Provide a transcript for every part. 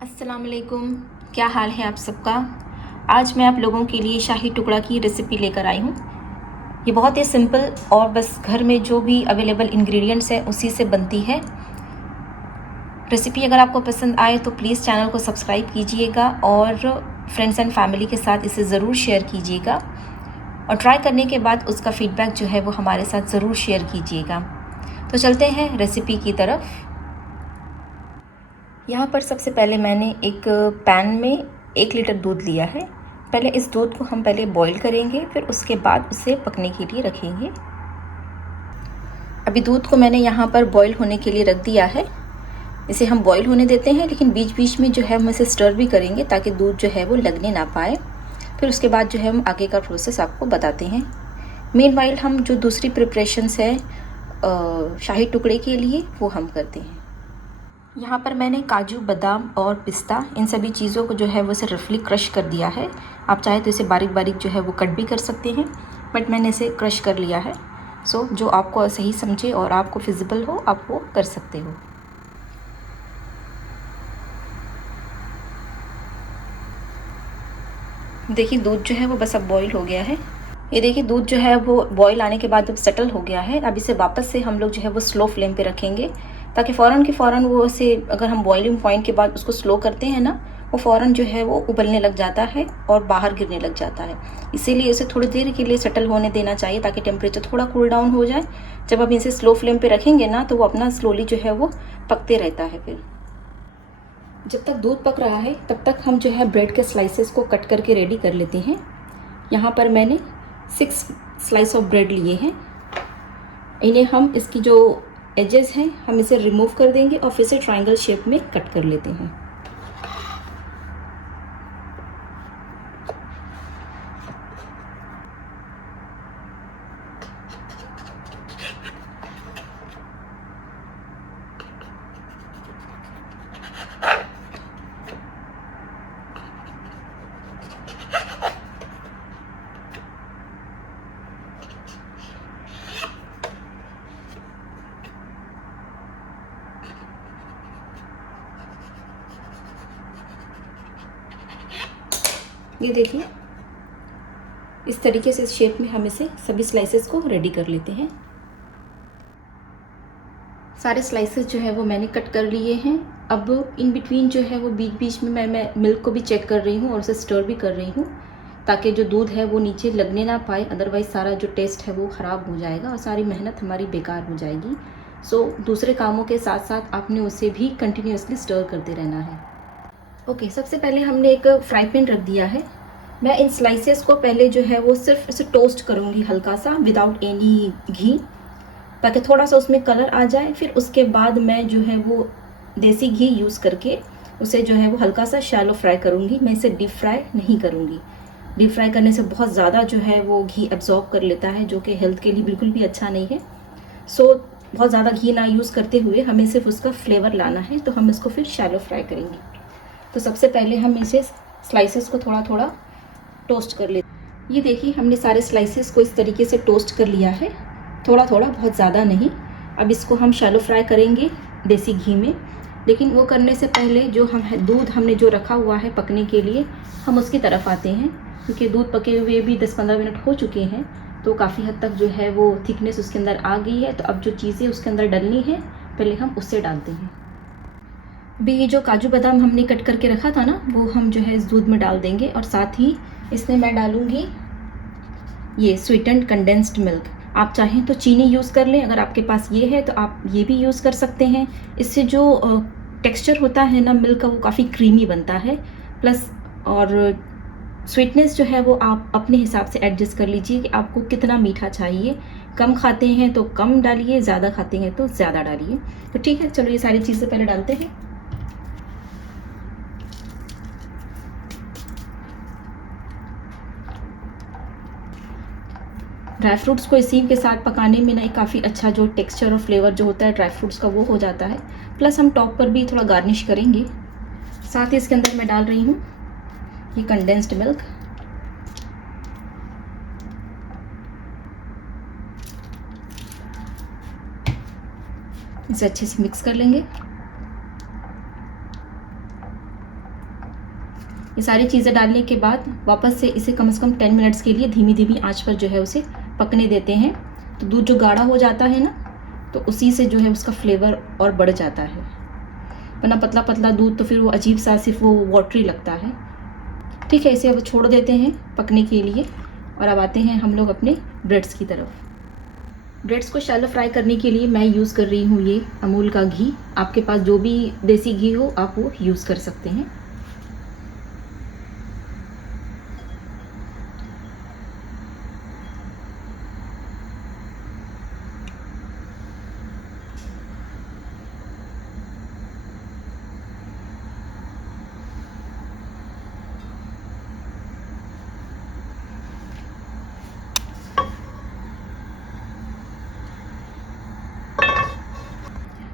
अस्सलाम वालेकुम। क्या हाल है आप सबका। आज मैं आप लोगों के लिए शाही टुकड़ा की रेसिपी लेकर आई हूँ। ये बहुत ही सिंपल और बस घर में जो भी अवेलेबल इंग्रेडिएंट्स हैं उसी से बनती है रेसिपी। अगर आपको पसंद आए तो प्लीज़ चैनल को सब्सक्राइब कीजिएगा और फ्रेंड्स एंड फैमिली के साथ इसे ज़रूर शेयर कीजिएगा और ट्राई करने के बाद उसका फ़ीडबैक जो है वो हमारे साथ ज़रूर शेयर कीजिएगा। तो चलते हैं रेसिपी की तरफ। यहाँ पर सबसे पहले मैंने एक पैन में 1 लीटर दूध लिया है। पहले इस दूध को हम पहले बॉईल करेंगे, फिर उसके बाद उसे पकने के लिए रखेंगे। अभी दूध को मैंने यहाँ पर बॉईल होने के लिए रख दिया है। इसे हम बॉईल होने देते हैं, लेकिन बीच बीच में जो है हम इसे स्टर भी करेंगे ताकि दूध जो है वो लगने ना पाए। फिर उसके बाद जो है हम आगे का प्रोसेस आपको बताते हैं। मीनवाइल हम जो दूसरी प्रिपरेशंस है शाही टुकड़े के लिए वो हम करते हैं। यहाँ पर मैंने काजू, बादाम और पिस्ता इन सभी चीज़ों को जो है वो इसे रफली क्रश कर दिया है। आप चाहे तो इसे बारीक बारीक जो है वो कट भी कर सकते हैं, बट मैंने इसे क्रश कर लिया है। सो जो आपको सही समझे और आपको फिजिबल हो आप वो कर सकते हो। देखिए दूध जो है वो बस अब बॉईल हो गया है। ये देखिए दूध जो है वो बॉईल आने के बाद अब सेटल हो गया है। अब इसे वापस से हम लोग जो है वो स्लो फ्लेम पे रखेंगे ताकि फ़ौरन के फ़ौरन वो से अगर हम बॉइलिंग पॉइंट के बाद उसको स्लो करते हैं ना, वो फ़ौरन जो है वो उबलने लग जाता है और बाहर गिरने लग जाता है। इसीलिए इसे थोड़ी देर के लिए सेटल होने देना चाहिए ताकि टेम्परेचर थोड़ा कूल डाउन हो जाए। जब आप इसे स्लो फ्लेम पे रखेंगे ना तो वो अपना स्लोली जो है वो पकते रहता है। फिर जब तक दूध पक रहा है तब तक हम जो है ब्रेड के स्लाइसेस को कट करके रेडी कर लेते हैं। यहाँ पर मैंने 6 स्लाइस ऑफ ब्रेड लिए हैं। इन्हें हम इसकी जो एजेस हैं हम इसे रिमूव कर देंगे और फिर से ट्रायंगल शेप में कट कर लेते हैं। ये देखिए इस तरीके से इस शेप में हम इसे सभी स्लाइसेस को रेडी कर लेते हैं। सारे स्लाइसेस जो है वो मैंने कट कर लिए हैं। अब इन बिटवीन जो है वो बीच बीच में मैं मिल्क को भी चेक कर रही हूँ और उसे स्टर भी कर रही हूँ ताकि जो दूध है वो नीचे लगने ना पाए, अदरवाइज़ सारा जो टेस्ट है वो ख़राब हो जाएगा और सारी मेहनत हमारी बेकार हो जाएगी। सो दूसरे कामों के साथ साथ आपने उसे भी कंटिन्यूसली स्टर करते रहना है। ओके, सबसे पहले हमने एक फ्राई पैन रख दिया है। मैं इन स्लाइसेस को पहले जो है वो सिर्फ इसे टोस्ट करूँगी हल्का सा विदाउट एनी घी, ताकि थोड़ा सा उसमें कलर आ जाए। फिर उसके बाद मैं जो है वो देसी घी यूज़ करके उसे जो है वो हल्का सा शैलो फ्राई करूँगी। मैं इसे डीप फ्राई नहीं करूँगी। डीप फ्राई करने से बहुत ज़्यादा जो है वो घी एब्जॉर्ब कर लेता है, जो कि हेल्थ के लिए बिल्कुल भी अच्छा नहीं है। सो बहुत ज़्यादा घी ना यूज़ करते हुए हमें सिर्फ उसका फ्लेवर लाना है, तो हम इसको फिर शैलो फ्राई करेंगे। तो सबसे पहले हम इसे स्लाइसेस को थोड़ा थोड़ा टोस्ट कर लेते। ये देखिए हमने सारे स्लाइसेस को इस तरीके से टोस्ट कर लिया है, थोड़ा थोड़ा, बहुत ज़्यादा नहीं। अब इसको हम शैलो फ्राई करेंगे देसी घी में, लेकिन वो करने से पहले जो दूध हमने जो रखा हुआ है पकने के लिए, हम उसकी तरफ आते हैं। क्योंकि दूध पके हुए भी 10-15 मिनट हो चुके हैं, तो काफ़ी हद तक जो है वो थिकनेस उसके अंदर आ गई है। तो अब जो चीज़ें उसके अंदर डलनी है पहले हम उससे डालते हैं। अभी ये जो काजू बादाम हमने कट करके रखा था ना, वो हम जो है इस दूध में डाल देंगे और साथ ही इसमें मैं डालूँगी ये स्वीटेंड कंडेंस्ड मिल्क। आप चाहें तो चीनी यूज़ कर लें, अगर आपके पास ये है तो आप ये भी यूज़ कर सकते हैं। इससे जो टेक्सचर होता है ना मिल्क का, वो काफ़ी क्रीमी बनता है। प्लस और स्वीटनेस जो है वो आप अपने हिसाब से एडजस्ट कर लीजिए कि आपको कितना मीठा चाहिए। कम खाते हैं तो कम डालिए, ज़्यादा खाते हैं तो ज़्यादा डालिए। तो ठीक है, चलो ये सारी चीज़ें पहले डालते हैं। ड्राई फ्रूट्स को इसी के साथ पकाने में ना काफ़ी अच्छा जो टेक्सचर और फ्लेवर जो होता है ड्राई फ्रूट्स का वो हो जाता है। प्लस हम टॉप पर भी थोड़ा गार्निश करेंगे। साथ ही इसके अंदर मैं डाल रही हूँ ये कंडेंस्ड मिल्क। इसे अच्छे से मिक्स कर लेंगे। ये सारी चीज़ें डालने के बाद वापस से इसे कम से कम 10 मिनट्स के लिए धीमी धीमी आंच पर जो है उसे पकने देते हैं। तो दूध जो गाढ़ा हो जाता है ना, तो उसी से जो है उसका फ्लेवर और बढ़ जाता है, वरना पतला पतला दूध तो फिर वो अजीब सा सिर्फ वो वाटरी लगता है। ठीक है, इसे अब छोड़ देते हैं पकने के लिए और अब आते हैं हम लोग अपने ब्रेड्स की तरफ। ब्रेड्स को शैलो फ्राई करने के लिए मैं यूज़ कर रही हूँ ये अमूल का घी। आपके पास जो भी देसी घी हो आप वो यूज़ कर सकते हैं।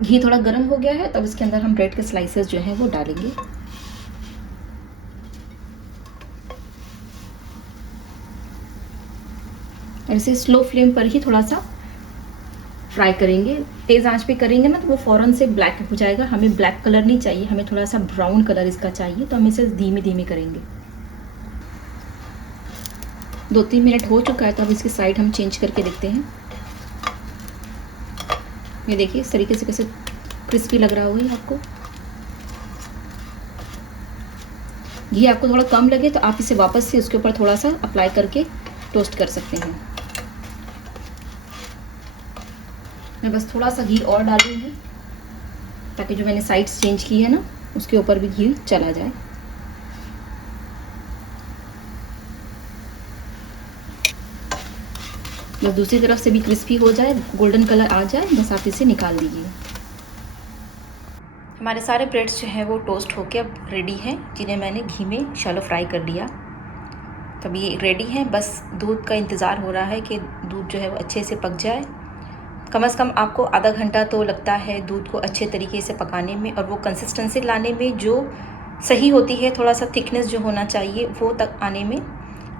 घी थोड़ा गर्म हो गया है, तब इसके अंदर हम ब्रेड के स्लाइसेस जो हैं वो डालेंगे। और इसे स्लो फ्लेम पर ही थोड़ा सा फ्राई करेंगे। तेज़ आंच पे करेंगे ना तो वो फ़ौरन से ब्लैक हो जाएगा। हमें ब्लैक कलर नहीं चाहिए, हमें थोड़ा सा ब्राउन कलर इसका चाहिए, तो हम इसे धीमे धीमे करेंगे। 2-3 मिनट हो चुका है, तो अब इसकी साइड हम चेंज करके देखते हैं। ये देखिए इस तरीके से कैसे क्रिस्पी लग रहा होगा आपको। घी आपको थोड़ा कम लगे तो आप इसे वापस से उसके ऊपर थोड़ा सा अप्लाई करके टोस्ट कर सकते हैं। मैं बस थोड़ा सा घी और डालूंगी ताकि जो मैंने साइड्स चेंज की है ना उसके ऊपर भी घी चला जाए। बस दूसरी तरफ से भी क्रिस्पी हो जाए, गोल्डन कलर आ जाए, बस आप इसे निकाल दीजिए। हमारे सारे ब्रेड्स जो हैं वो टोस्ट होके अब रेडी हैं, जिन्हें मैंने घी में शैलो फ्राई कर लिया। तब ये रेडी हैं, बस दूध का इंतज़ार हो रहा है कि दूध जो है वो अच्छे से पक जाए। कम से कम आपको आधा घंटा तो लगता है दूध को अच्छे तरीके से पकाने में, और वो कंसिस्टेंसी लाने में जो सही होती है, थोड़ा सा थिकनेस जो होना चाहिए वो तक आने में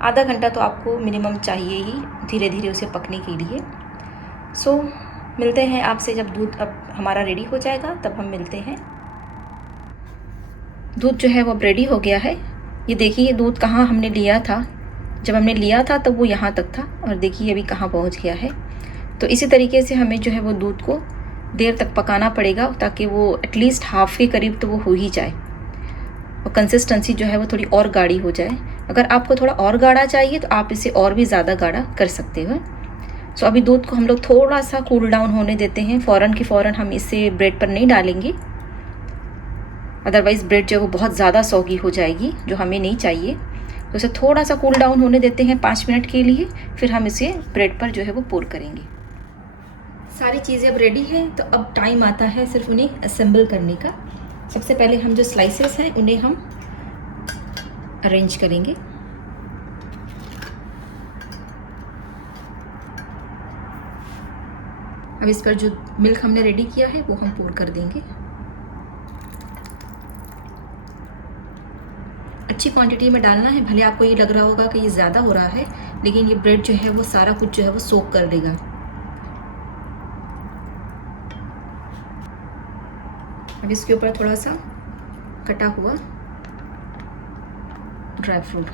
आधा घंटा तो आपको मिनिमम चाहिए ही, धीरे धीरे उसे पकने के लिए। सो मिलते हैं आपसे जब दूध अब हमारा रेडी हो जाएगा, तब हम मिलते हैं। दूध जो है वो अब रेडी हो गया है। ये देखिए दूध कहाँ हमने लिया था, जब हमने लिया था तब वो यहाँ तक था, और देखिए अभी कहाँ पहुँच गया है। तो इसी तरीके से हमें जो है वो दूध को देर तक पकाना पड़ेगा ताकि वो एटलीस्ट हाफ के करीब तो वो हो ही जाए और कंसिस्टेंसी जो है वो थोड़ी और गाढ़ी हो जाए। अगर आपको थोड़ा और गाढ़ा चाहिए तो आप इसे और भी ज़्यादा गाढ़ा कर सकते हो। सो अभी दूध को हम लोग थोड़ा सा कूल डाउन होने देते हैं, फ़ौरन की फ़ौरन हम इसे ब्रेड पर नहीं डालेंगे, अदरवाइज़ ब्रेड जो है वो बहुत ज़्यादा सॉगी हो जाएगी, जो हमें नहीं चाहिए। तो इसे थोड़ा सा कूल डाउन होने देते हैं 5 मिनट के लिए, फिर हम इसे ब्रेड पर जो है वो पोर करेंगे। सारी चीज़ें अब रेडी हैं, तो अब टाइम आता है सिर्फ उन्हें असेंबल करने का। सबसे पहले हम जो स्लाइसेस हैं उन्हें हम अरेंज करेंगे। अब इस पर जो मिल्क हमने रेडी किया है वो हम पोर कर देंगे। अच्छी क्वांटिटी में डालना है, भले आपको ये लग रहा होगा कि ये ज़्यादा हो रहा है, लेकिन ये ब्रेड जो है वो सारा कुछ जो है वो सोक कर देगा। अब इसके ऊपर थोड़ा सा कटा हुआ ड्राई फ्रूट,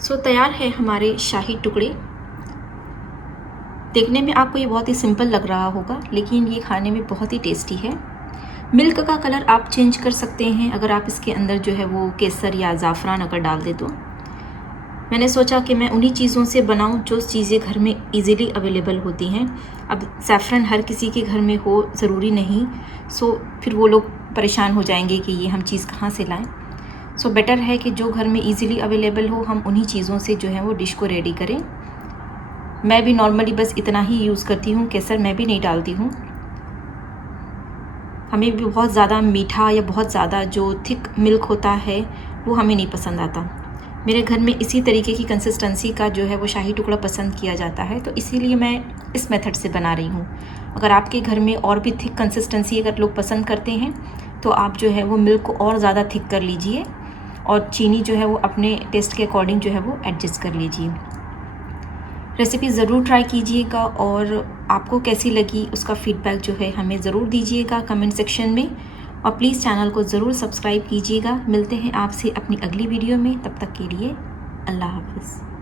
सो तैयार है हमारे शाही टुकड़े। देखने में आपको ये बहुत ही सिंपल लग रहा होगा, लेकिन ये खाने में बहुत ही टेस्टी है। मिल्क का कलर आप चेंज कर सकते हैं अगर आप इसके अंदर जो है वो केसर या ज़ाफ़रान अगर डाल दे तो। मैंने सोचा कि मैं उन्हीं चीज़ों से बनाऊं जो चीज़ें घर में इजीली अवेलेबल होती हैं। अब सैफ़रन हर किसी के घर में हो ज़रूरी नहीं, सो फिर वो लोग परेशान हो जाएंगे कि ये हम चीज़ कहाँ से लाएं। सो बेटर है कि जो घर में इजीली अवेलेबल हो हम उन्हीं चीज़ों से जो है वो डिश को रेडी करें। मैं भी नॉर्मली बस इतना ही यूज़ करती हूँ, केसर मैं भी नहीं डालती हूँ। हमें भी बहुत ज़्यादा मीठा या बहुत ज़्यादा जो थिक मिल्क होता है वो हमें नहीं पसंद आता। मेरे घर में इसी तरीके की कंसिस्टेंसी का जो है वो शाही टुकड़ा पसंद किया जाता है, तो इसीलिए मैं इस मेथड से बना रही हूँ। अगर आपके घर में और भी थिक कंसिस्टेंसी अगर लोग पसंद करते हैं तो आप जो है वो मिल्क को और ज़्यादा थिक कर लीजिए और चीनी जो है वो अपने टेस्ट के अकॉर्डिंग जो है वो एडजस्ट कर लीजिए। रेसिपी ज़रूर ट्राई कीजिएगा और आपको कैसी लगी उसका फीडबैक जो है हमें ज़रूर दीजिएगा कमेंट सेक्शन में, और प्लीज़ चैनल को ज़रूर सब्सक्राइब कीजिएगा। मिलते हैं आपसे अपनी अगली वीडियो में, तब तक के लिए अल्लाह हाफ़िज़।